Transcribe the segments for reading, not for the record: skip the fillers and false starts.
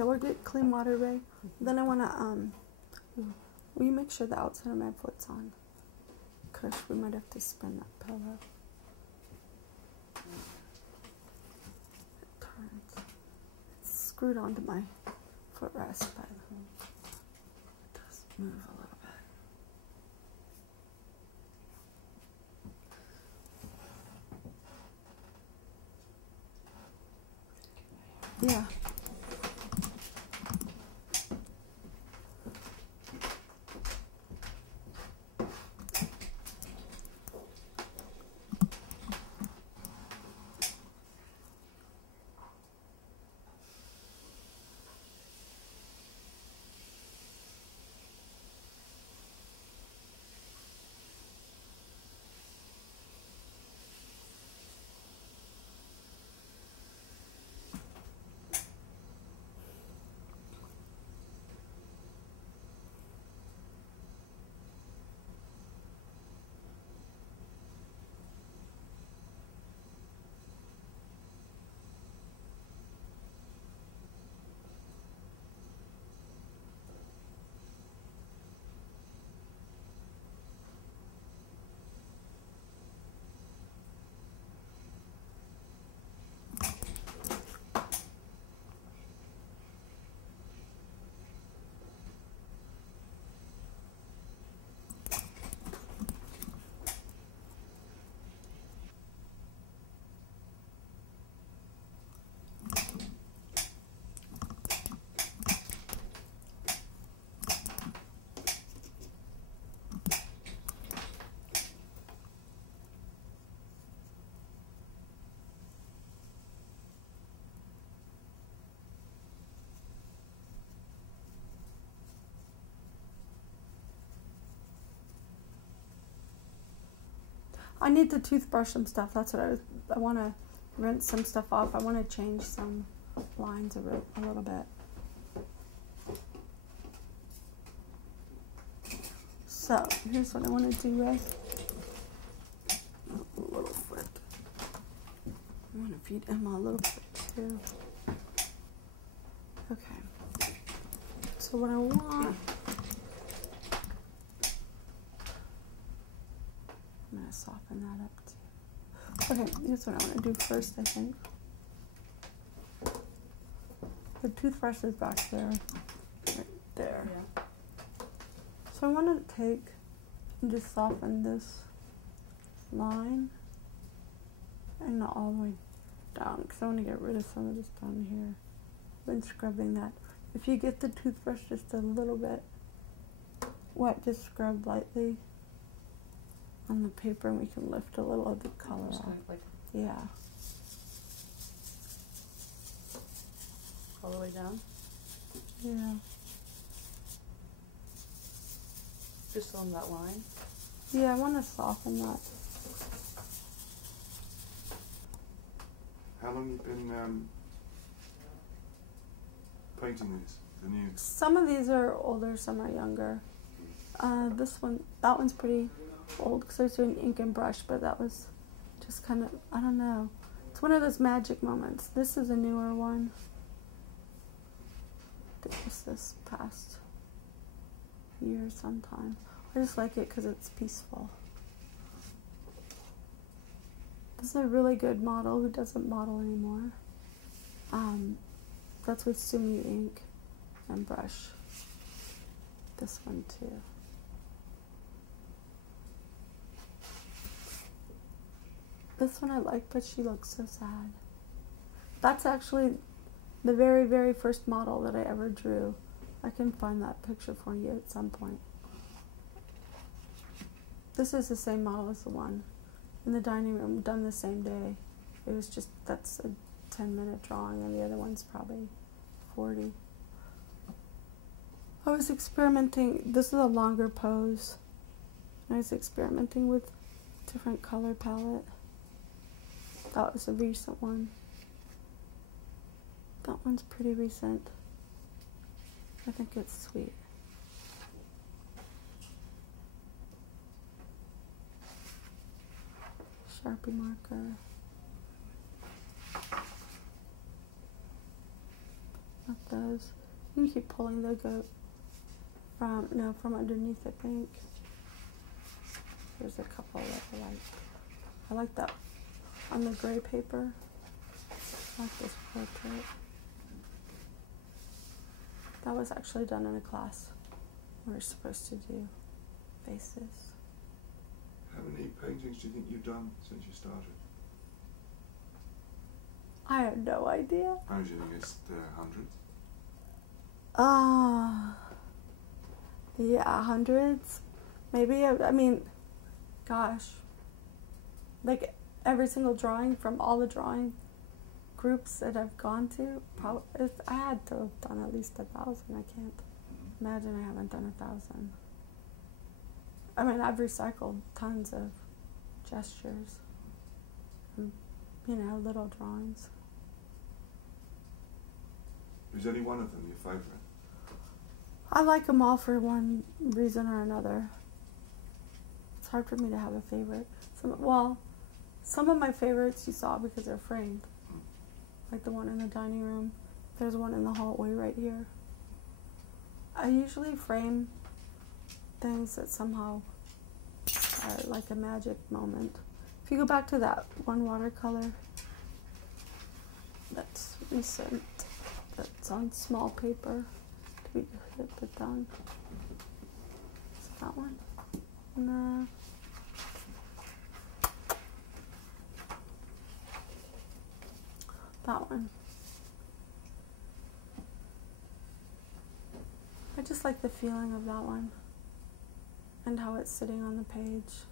Okay, we'll get clean water, Ray. Then I want to, will you make sure the outside of my foot's on? Kush, we might have to spin that pillow. It turns. It's screwed onto my footrest, but it does move a little bit. Yeah. I need to toothbrush some stuff. That's what I want to rinse some stuff off. I want to change some lines a little bit. So here's what I want to do, Ray. A little foot. I want to feed Emma a little bit too. Okay. So what I want. I'm going to soften that up too. Okay, here's what I want to do first, I think. The toothbrush is back there. Right there. Yeah. So I want to take and just soften this line and not all the way down because I want to get rid of some of this down here. Been scrubbing that. If you get the toothbrush just a little bit wet, just scrub lightly on the paper and we can lift a little of the color off. Like yeah. All the way down? Yeah. Just on that line? Yeah, I want to soften that. How long have you been painting this? The new? Some of these are older, some are younger. That one's pretty old because I was doing ink and brush, but that was just kind of, I don't know. It's one of those magic moments. This is a newer one. I think it was this past year sometime. I just like it because it's peaceful. This is a really good model who doesn't model anymore. That's with Sumi ink and brush. This one too. This one I like, but she looks so sad. That's actually the very, very first model that I ever drew. I can find that picture for you at some point. This is the same model as the one in the dining room, done the same day. It was just, that's a 10-minute drawing, and the other one's probably 40. I was experimenting, this is a longer pose. I was experimenting with different color palette. That was a recent one. That one's pretty recent. I think it's sweet. Sharpie marker. Not those. You can keep pulling the goat from underneath, I think. There's a couple that I like. I like that on the gray paper. I like this portrait. That was actually done in a class. We were supposed to do faces. How many paintings do you think you've done since you started? I have no idea. I'm assuming it's the hundreds. Yeah, hundreds. Maybe, I mean, gosh. Like every single drawing from all the drawing groups that I've gone to, I had to have done at least 1,000. I can't imagine I haven't done 1,000. I mean, I've recycled tons of gestures and, little drawings. Is any one of them your favourite? I like them all for one reason or another. It's hard for me to have a favorite. Some of my favorites you saw because they're framed. Like the one in the dining room. There's one in the hallway right here. I usually frame things that somehow are like a magic moment. If you go back to that one watercolor that's recent, that's on small paper to be put down. Is it that one? No. That one. I just like the feeling of that one and how it's sitting on the page.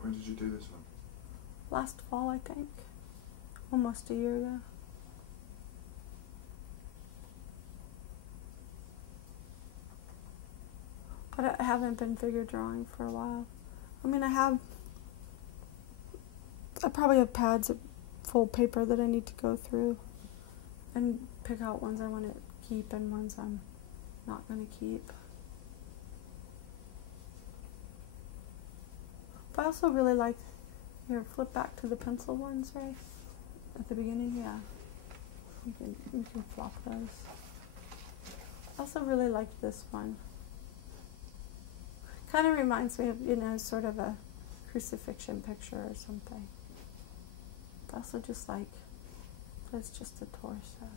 When did you do this one? Last fall, I think. Almost a year ago. But I haven't been figure drawing for a while. I mean, I probably have pads of full paper that I need to go through and pick out ones I want to keep and ones I'm not going to keep. But I also really like, here, flip back to the pencil ones, right? At the beginning, yeah. You can flop those. I also really like this one. Kind of reminds me of, sort of a crucifixion picture or something. But also just like, it's just a torso.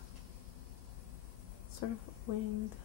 Sort of winged.